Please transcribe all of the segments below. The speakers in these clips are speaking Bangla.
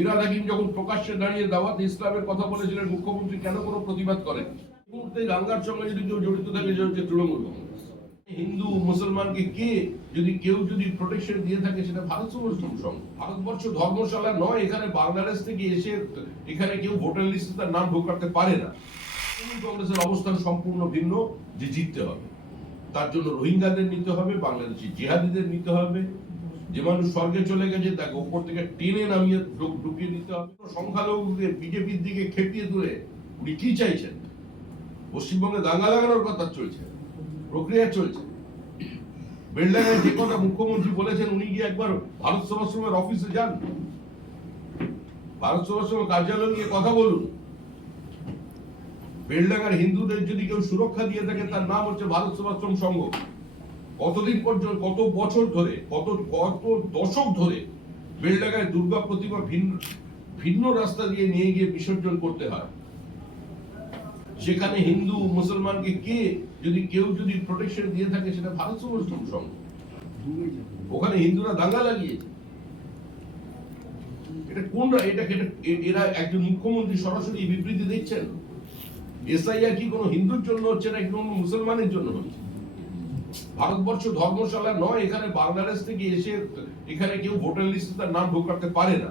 ফিরাদ হাকিম যখন প্রকাশ্যে দাঁড়িয়ে দাওয়াত ইসলামের কথা বলেছিলেন, মুখ্যমন্ত্রী কেন কোনো প্রতিবাদ করেন? মুহূর্তে দাঙ্গার সঙ্গে যদি কেউ জড়িত থাকে যে হচ্ছে তৃণমূল হিন্দু, মুসলমানকে কে যদি কেউ যদি প্রোটেকশন দিয়ে থাকে, সেটা ভারত সমর্থন সংঘ। ভারতবর্ষ ধর্মশালা নয়, এখানে বাংলাদেশ থেকে এসে এখানে কেউ ভোটার লিস্টে তার নাম ঢোকাতে পারে না। কংগ্রেসের অবস্থান সম্পূর্ণ ভিন্ন, যে জিততে হবে। তার জন্য রোহিঙ্গাদের নিতে হবে, বাংলাদেশি জিহাদিদের নিতে হবে যে মানুষ স্বর্গে চলে গেছে তাকে থেকে টেনে নামিয়ে ঢুকিয়ে দিতে হবে। সংখ্যালঘুদের, বিজেপির দিকে খেপিয়ে উনি কি চাইছেন? পশ্চিমবঙ্গে দাঙ্গা লাগানোর কথা চলছে, প্রক্রিয়া চলছে। যে কথা মুখ্যমন্ত্রী বলেছেন, উনি গিয়ে একবার ভারত সেবাশ্রমের অফিসে যান। ভারত সেবাশ্রমের কার্যালয়ে গিয়ে কথা বলুন। বেলডাঙ্গার হিন্দুদের যদি কেউ সুরক্ষা দিয়ে থাকে, তার নাম হচ্ছে ভারত সেবাশ্রম সংঘ। কতদিন পর্যন্ত, কত বছর ধরে, কত কত দশক ধরে বেলডাঙ্গায় দুর্গা প্রতিমা ভিন্ন ভিন্ন রাস্তা দিয়ে নিয়ে গিয়ে বিসর্জন করতে হয়? সেখানে হিন্দু, মুসলমানকে কে যদি কেউ যদি প্রোটেকশন দিয়ে থাকে, সেটা ভারত সমর্থন সংঘ ওখানে হিন্দুরা দাঙ্গা লাগিয়েছে এটা কোন এটা- এরা একজন মুখ্যমন্ত্রী সরাসরি বিবৃতি দিচ্ছেন? এসআইআর কি কোনো হিন্দুর জন্য হচ্ছে না কোনো মুসলমানের জন্য হচ্ছে? ভারতবর্ষ ধর্মশালা নয়, এখানে বাংলাদেশ থেকে এসে এখানে কেউ ভোটার লিস্টে তার নাম ঢোকাতে পারে না।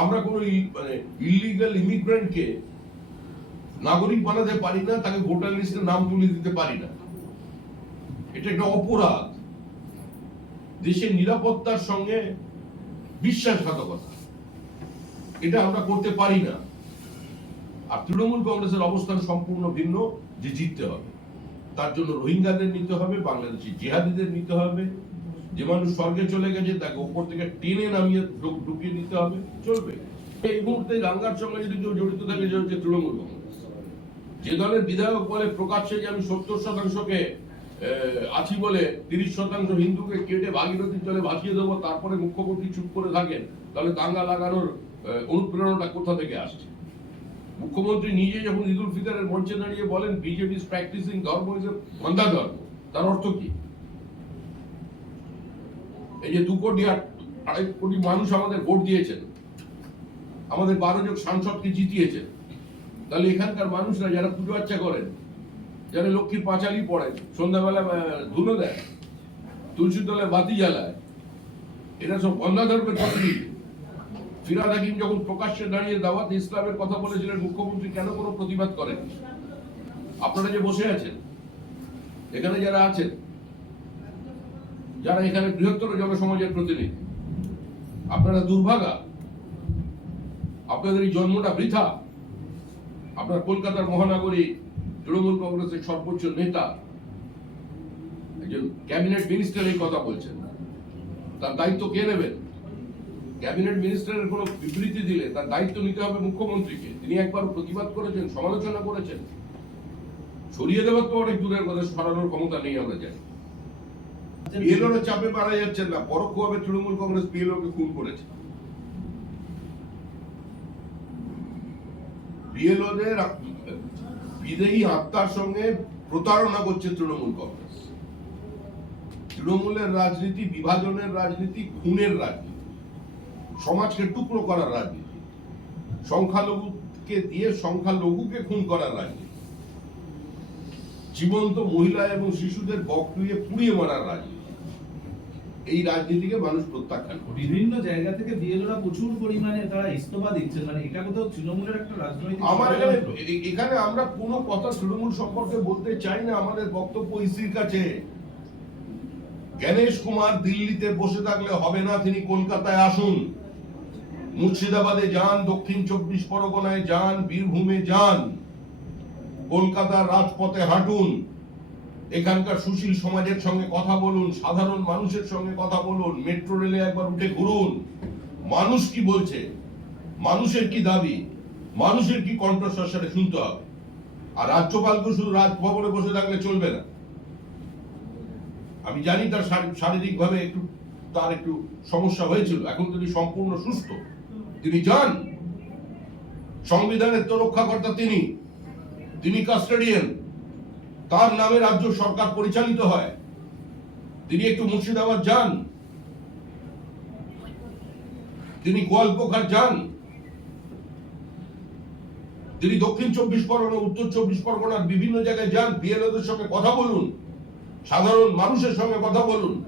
আমরা কোনো মানে ইলিগাল ইমিগ্রেন্টকে নাগরিক বানাতে পারি না, তাকে ভোটার লিস্টে নাম তুলে দিতে পারি না। এটা একটা অপরাধ। দেশের নিরাপত্তার সঙ্গে বিশ্বাসঘাতকতা। এটা আমরা করতে পারি না। আর তৃণমূল কংগ্রেসের অবস্থান সম্পূর্ণ ভিন্ন, যে জিততে হবে। তার জন্য রোহিঙ্গাদের নিতে হবে, বাংলাদেশি জিহাদিদের নিতে হবে। যে মানুষ স্বর্গে চলে গেছে, তাকে উপর থেকে টেনে নামিয়ে ঢুক- ঢুকিয়ে দিতে হবে। চলবে। এই মুহূর্তে দাঙ্গার সঙ্গে যদি কেউ জড়িত থাকে যে হচ্ছে তৃণমূল কংগ্রেস। যে দলের বিধায়ক বলে প্রকাশ্যে যে আমি সত্তর শতাংশকে আছি বলে তিরিশ শতাংশ হিন্দুকে কেটে ভাগীরথীর জলে ভাসিয়ে দেবো, তারপরে মুখ্যমন্ত্রী চুপ করে থাকেন, তাহলে দাঙ্গা লাগানোর অনুপ্রেরণাটা কোথা থেকে আসছে? মুখ্যমন্ত্রী নিজে যখন ঈদ উল ফিতরের মঞ্চে দাঁড়িয়ে বলেন, বিজেপি প্র্যাকটিসিং ধর্ম ইজ মন্দা ধর্ম তার অর্থ কি? এই যে দু কোটি আড়াই কোটি মানুষ আমাদের ভোট দিয়েছেন, আমাদের বারো জন সাংসদকে জিতিয়েছেন, তাহলে এখানকার মানুষরা যারা পুজো আর্চা করেন, যারা লক্ষ্মীর পাঁচালি পড়েন, সন্ধ্যাবেলা ধুলো দেয় তুলসী তলায় বাতি জ্বালায়, এরা সব বন্ধা ধর্মের প্রতিনিধি। ফিরাদ হাকিম যখন প্রকাশ্যে দাঁড়িয়ে দাওয়াত ইসলামের কথা বলেছিলেন, মুখ্যমন্ত্রী কেন কোনো প্রতিবাদ করেন? আপনারা যে বসে আছেন, এখানে যারা আছেন, যারা এখানে বৃহত্তর জনসমাজের প্রতিনিধি, আপনারা দুর্ভাগা। আপনাদের এই জন্মটা বৃথা। আপনার কলকাতার মহানগরী তৃণমূল কংগ্রেসের সর্বোচ্চ নেতা। একজন ক্যাবিনেট মিনিস্টার এই কথা বলছেন। তার দায়িত্ব কে নেবেন? ক্যাবিনেট মিনিস্টারের কোনো বিবৃতি দিলে তার দায়িত্ব নিতে হবে মুখ্যমন্ত্রীকে। তিনি একবার প্রতিবাদ করেছেন, সমালোচনা করেছেন। সরিয়ে দেওয়ার তো অনেক দূরের কথা, সরানোর ক্ষমতা নেই আমরা জানি। বিএলওর চাপে মারা যাচ্ছেন না, পরোক্ষভাবে তৃণমূল কংগ্রেস বিএলও কে খুন করেছে। বিএলওদের বিদেহী আত্মার সঙ্গে প্রতারণা করছে তৃণমূল কংগ্রেস। তৃণমূলের রাজনীতি, বিভাজনের রাজনীতি, খুনের রাজনীতি। সমাজকে টুকরো করার রাজনীতি। সংখ্যালঘুকে দিয়ে সংখ্যালঘুকে খুন করার রাজনীতি। জীবন্ত মহিলা এবং শিশুদের বকরিয়ে পুড়িয়ে মারার রাজনীতি। এই রাজনীতিকে মানুষ প্রত্যাখ্যান করে। বিভিন্ন জায়গা থেকে বিএলওরা প্রচুর পরিমাণে তারা ইস্তফা দিচ্ছেন মানে এটা কোথাও তৃণমূলের একটা রাজনৈতিক আমার এখানে এখানে আমরা কোনো কথা তৃণমূল সম্পর্কে বলতে চাই না। আমাদের বক্তব্য ইসির কাছে। গণেশ কুমার দিল্লিতে বসে থাকলে হবে না তিনি কলকাতায় আসুন। মুর্শিদাবাদে যান, দক্ষিণ চব্বিশ পরগনায় যান, বীরভূমে যান, কলকাতার রাজপথে হাঁটুন, এখানকার সুশীল সমাজের সঙ্গে কথা বলুন, সাধারণ মানুষের সঙ্গে কথা বলুন, মেট্রো রেলে একবার উঠে ঘুরুন। মানুষ কি বলছে? মানুষের কি দাবি? মানুষের কি কণ্ঠস্বর শুনতে হবে। আর রাজ্যপালকে শুধু রাজভবনে বসে থাকলে চলবে না। আমি জানি তার শারীরিক ভাবে একটু তার একটু সমস্যা হয়েছিল। এখন তিনি সম্পূর্ণ সুস্থ। তিনি যান। সংবিধানের তো রক্ষাকর্তা তিনি। তিনি কাস্টাডিয়ান। তার নামে রাজ্য সরকার পরিচালিত হয়। তিনি একটু মুর্শিদাবাদ যান। তিনি গোয়ালপোখার যান। তিনি দক্ষিণ চব্বিশ পরগনা, উত্তর চব্বিশ পরগনার বিভিন্ন জায়গায় যান। বিএলওদের সঙ্গে কথা বলুন। সাধারণ মানুষের সঙ্গে কথা বলুন।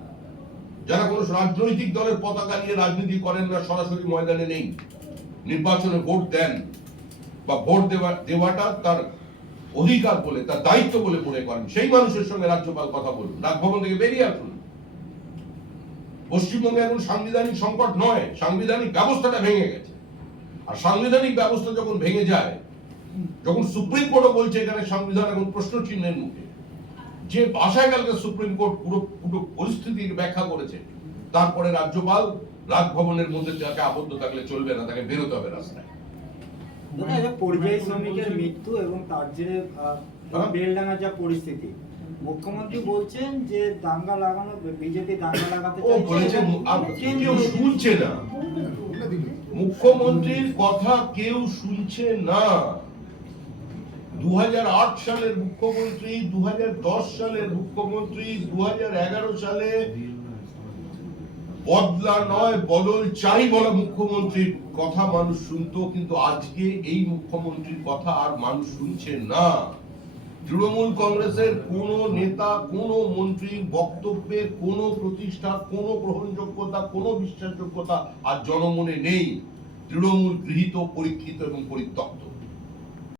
যারা কোনো রাজনৈতিক দলের পতাকা নিয়ে রাজনীতি করেন না, সরাসরি ময়দানে নেই। নির্বাচনে ভোট দেন বা ভোট দেওয়া দেওয়াটা তার অধিকার বলে, তার দায়িত্ব বলে মনে করেন। সেই মানুষের সঙ্গে রাজ্যপাল কথা বলুন, রাজভবন থেকে বেরিয়ে আসুন। পশ্চিমবঙ্গে এখন সাংবিধানিক সংকট নয়, সাংবিধানিক ব্যবস্থাটা ভেঙে গেছে। আর সাংবিধানিক ব্যবস্থা যখন ভেঙে যায়, যখন সুপ্রিম কোর্টও বলছে এখানে সংবিধান এখন প্রশ্ন চিহ্নের মুখে। যে ভাষায় কালকে সুপ্রিম কোর্ট পুরো পুরো পরিস্থিতির ব্যাখ্যা করেছে তারপরে রাজ্যপাল রাজভবনের মধ্যে তাকে আবদ্ধ থাকলে চলবে না তাকে বেরোতে হবে রাস্তায়। পরিযায়ী শ্রমিকের মৃত্যু এবং তার আহ, হ্যাঁ। যা পরিস্থিতি মুখ্যমন্ত্রী বলছেন যে দাঙ্গা লাগানো বিজেপি দাঙ্গা লাগাতে চাইছে। কেউ শুনছে না। মুখ্যমন্ত্রীর কথা কেউ শুনছে না। দু হাজার আট সালের মুখ্যমন্ত্রী দু হাজার দশ সালের মুখ্যমন্ত্রী দুই হাজার এগারো সালে বদলা নয়, বদল চাই বলা মুখ্যমন্ত্রীর কথা মানুষ শুনতো, কিন্তু আজকে এই মুখ্যমন্ত্রীর কথা আর মানুষ শুনছে না। তৃণমূল কংগ্রেসের কোন নেতা, কোন মন্ত্রীর বক্তব্যে কোন প্রতিষ্ঠা, কোন গ্রহণযোগ্যতা, কোন বিশ্বাসযোগ্যতা আর জনমনে নেই। তৃণমূল গৃহীত, পরীক্ষিত এবং পরিত্যক্ত।